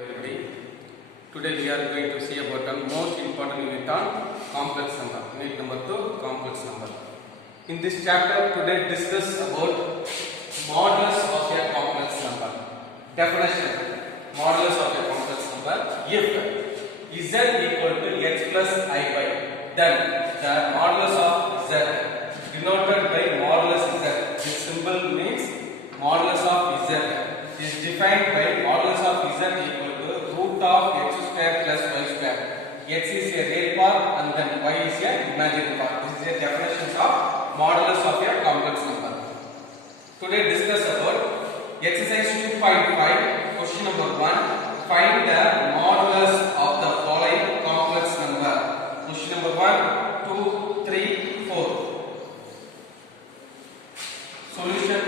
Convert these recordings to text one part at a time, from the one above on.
Everybody. Today we are going to see about the most important unit on complex number. Unit number 2, complex number. In this chapter, today discuss about modulus of a complex number. Definition: modulus of a complex number. If z equal to x plus I by, then the modulus of z denoted by modulus z. This symbol means modulus of z is defined by modulus of z equal to root of x square plus y square. X is a real part and then y is a imaginary part. This is a definition of modulus of a complex number. Today discuss about exercise 2.5, question number 1. Find the modulus of the following complex number. Question number 1, 2, 3, 4. Solution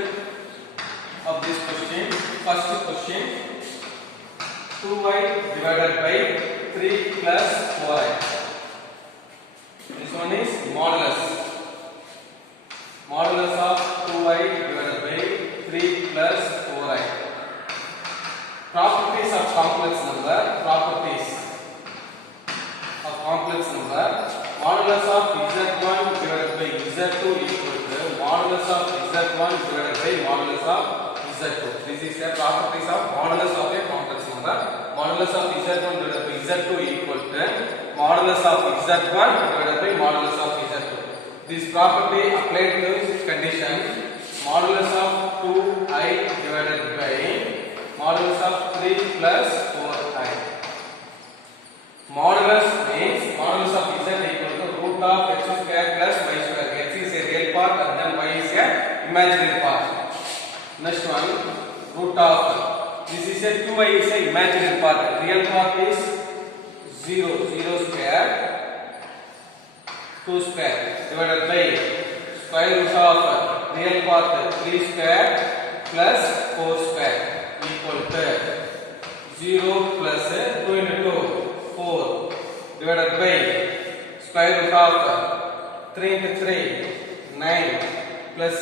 of this question. First question, 2y divided by 3 plus 4y. This one is modulus. Modulus of 2y divided by 3 plus 4y. Properties of complex number. Properties of complex number. Modulus of z1 divided by z2 equal to modulus of z1 divided by modulus of z2. This is the properties of modulus of a complex number. Modulus of z1 divided by z2 equal to modulus of z1 divided by modulus of z2. This property applied to this condition. Modulus of 2i divided by modulus of 3 plus 4i. Modulus means modulus of z equal to root of x square plus y square. X is a real part and then y is a imaginary part. Next one, root of, this is a 2y is a imaginary part. Real part is 0, 0 square, 2 square divided by square root of real part 3 square plus 4 square equal to 0 plus 2 into 2, 4 divided by square root of 3 into 3, 9 plus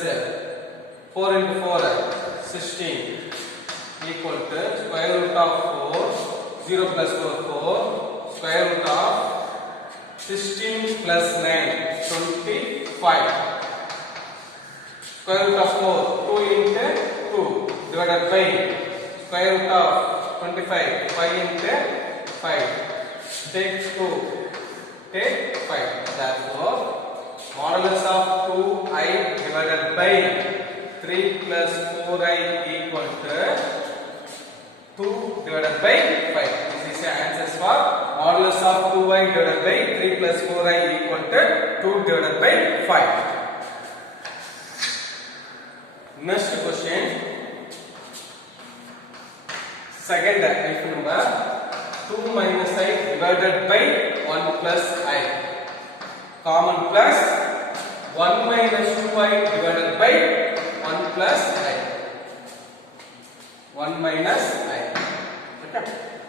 4 into 4, 16 equal to square root of 4, 0 plus 4, 4, square root of 16 plus 9, 25. Square root of 4, 2 into 2 divided by square root of 25, 5 into 5. Take 2, take 5. Therefore, modulus of 2i divided by 3 plus 4i equal to 2 divided by 5. This is the answer for modulus of 2i divided by 3 plus 4i equal to 2 divided by 5. Next question. Second if number 2 minus I divided by 1 plus I. Common plus 1 minus 2i divided by 1 plus I. 1 minus I. Okay.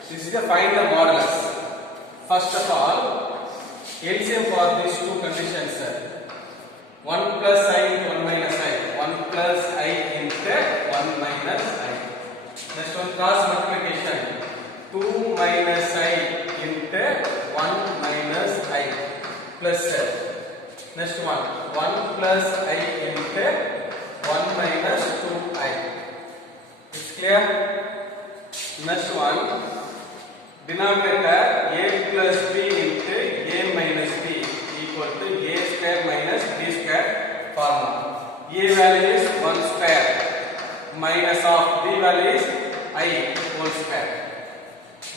This is the find the modulus. First of all, LCM for these two conditions. 1 plus I into 1 minus I. 1 plus I into 1 minus I. Next one, cross multiplication. 2 minus I into 1 minus I plus next one, 1 plus I into 1 minus 2i. It's clear? Next one, denominator a plus b into a minus b equal to a square minus b square formula. A value is 1 square minus of b value is I whole square.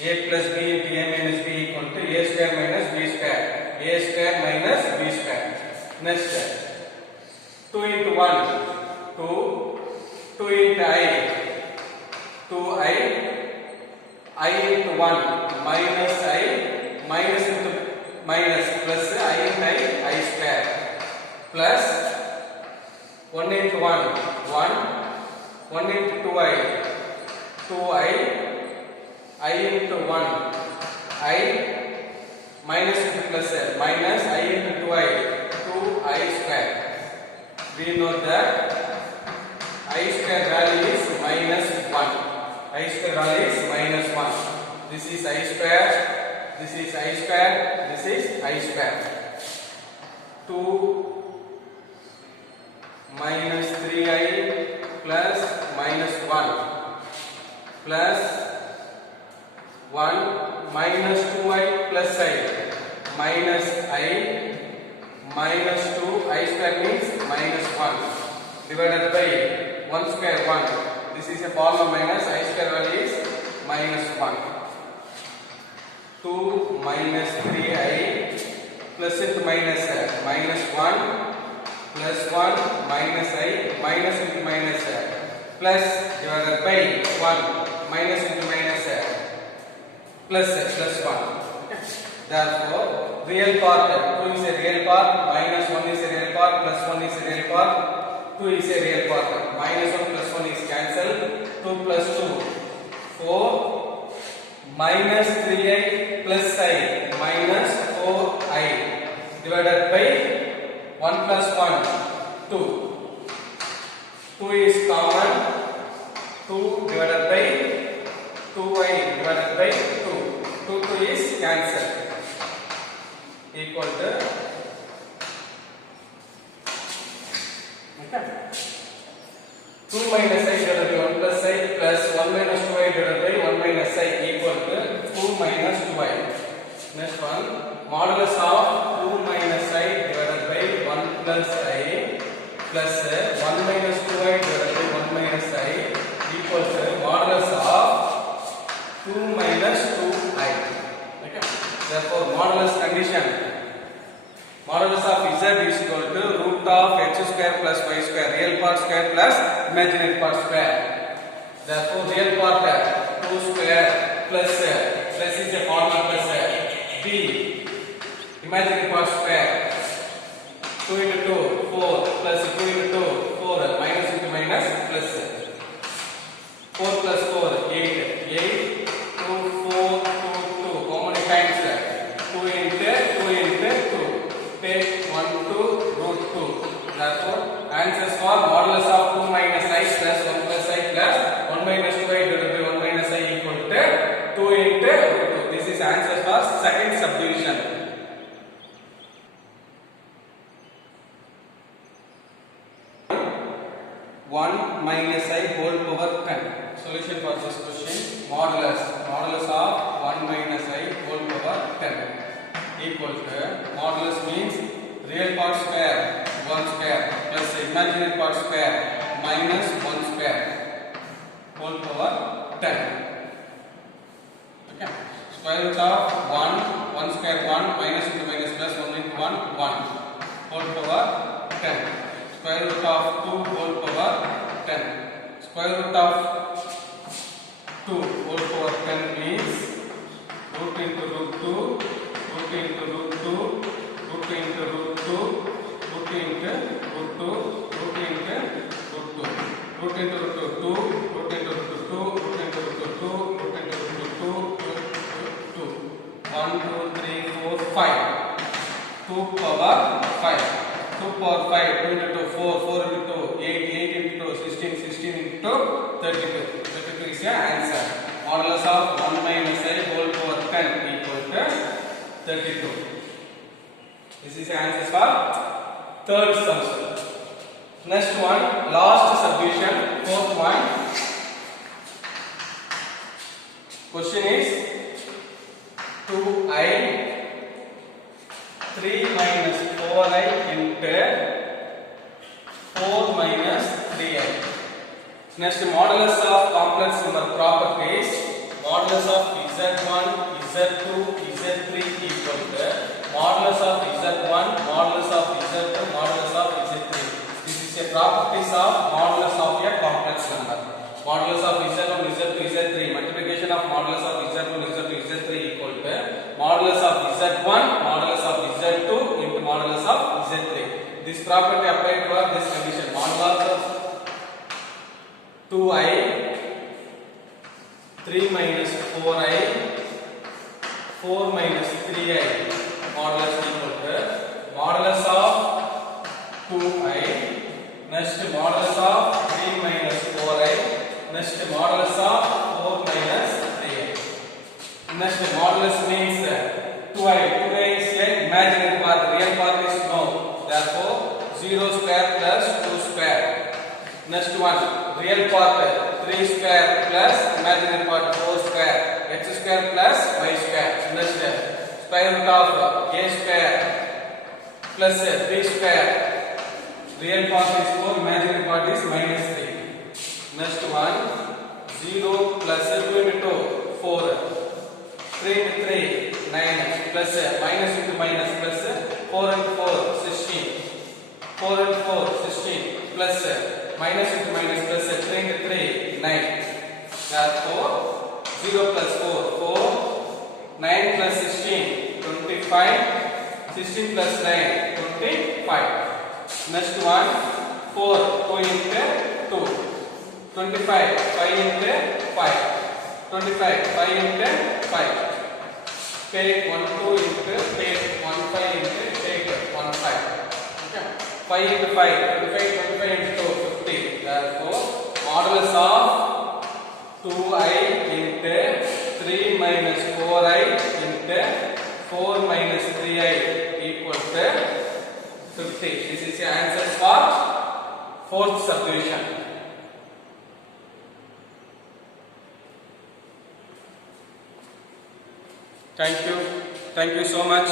A plus b into a minus b equal to a square minus b square. A square minus b square. Next, 2 into 1, 2, 2 into I, 2i, I into 1, minus I, minus into minus, plus I into I square, plus 1 into 1, 1 into 2i, 2i, I into 1, I, minus into plus, minus I into 2i, 2i square. We know that I square value is minus 1. I square value is minus 1. This is I square, this is I square, this is I square. 2 minus 3i plus minus 1 plus 1 minus 2i plus I minus I minus 2 I square means minus 1 divided by 1 square 1. This is a form of minus. I square value is minus 1. 2 minus 3i plus into minus minus 1 plus 1 minus I minus into minus plus divided by 1 minus into minus plus 1. Therefore, real part 2 is a real part, minus 1 is a real part, plus 1 is a real part, 2 is a real part. Minus 1 plus 1 is cancelled. 2 plus 2 4 minus 3i plus I minus 4i divided by 1 plus 1 2. 2 is common. 2 divided by 2i divided by 2. 2 is cancelled. Equal to okay. 2 minus I divided by 1 plus I plus 1 minus 2i divided by 1 minus I equal to 2 minus 2i. Next one, modulus of 2 minus I divided by 1 plus I plus 1 minus 2i divided by 1 minus I equal to modulus of 2 minus 2i. Okay. Therefore, modulus condition, modulus of z is equal to root of x square plus y square, real part square plus imaginary part square. Therefore, real part 2 square plus is a formula plus b, imaginary part square 2 into 2 4 plus 2 into 2 4 minus into minus plus 4 plus 4 8 8 2 4 2 2 how many times 2 into 2 take 1 to root 2. Therefore, answers for modulus of 2 minus I plus 1 plus I plus 1 minus 2i divided by 1 minus I equal to 2 into root 2. This is answer for second subdivision. One minus I whole power 10. Solution for this question: modulus of 1 minus I whole power 10 equal to modulus means real part square 1 square plus imaginary part square minus 1 square whole power 10. Okay. Square root of 1 square 1 minus into minus plus 1 into 1 1 whole power 10. Square root of 2 whole power 10. Square root of 2 whole power 10 means root into root 2, root into root 2, root into root 2, root into root 2, root into root 2, root into root 2, root into root 2, root into root 2, root into root 2, root 2. 1, 2, 3, 4, 5. 2 power 5. 2 power 5, 2 into 2, 4, 4 into 2, 8, 8 into 2, 16, 16 into 32. 32 is your answer. Modulus of 1 minus I whole power 10 equal to 32. This is the answer for third subdivision. Next one, last subdivision, fourth one. Question is 2i 3 minus 4i into 4 minus 3i. Next, modulus of complex number properties. Modulus of z1, z2, z3 equal to modulus of z1, modulus of z2, modulus of z3. This is a properties of modulus of a complex number. Modulus of z1, z2, z3. Multiplication of modulus of z1, z2, z3 equal to modulus of z1, modulus of z2 into modulus of z3. This property applied for this condition. Modulus of 2i 3 minus 4i 4 minus 3i modulus equal to modulus of 2i, next modulus of 3 minus 4i, next modulus of 4 minus 3i. Next, modulus means 2i. 2i is a imaginary part. Real part is no. Therefore, 0 square plus 2 square. Next one, real part 3 square plus imaginary part 4 square. X square plus y square. Next, square root of a square plus b square. Real part is 4, imaginary part is minus 3. Next one, 0 plus 2 into 4. 3 into 3, 9 plus minus into minus plus 4 into 4, 16. 4 into 4, 16 plus minus into minus plus 3 into 3, 9. Therefore, 0 plus 4, 4. 9 plus 16, 25. 16 plus 9, 25. Next one, 4, 2 into 2. 25, 5 into 5. 25, 5 into 5. Take 1, 2 into, take 1, 5 into, take 1, 5. Okay. 5 into 5, 25, 25 into 2, 50. Therefore, modulus of 2i into 3 minus 4i into 4 minus 3i equal to 50. This is the answer for fourth subdivision. Thank you so much.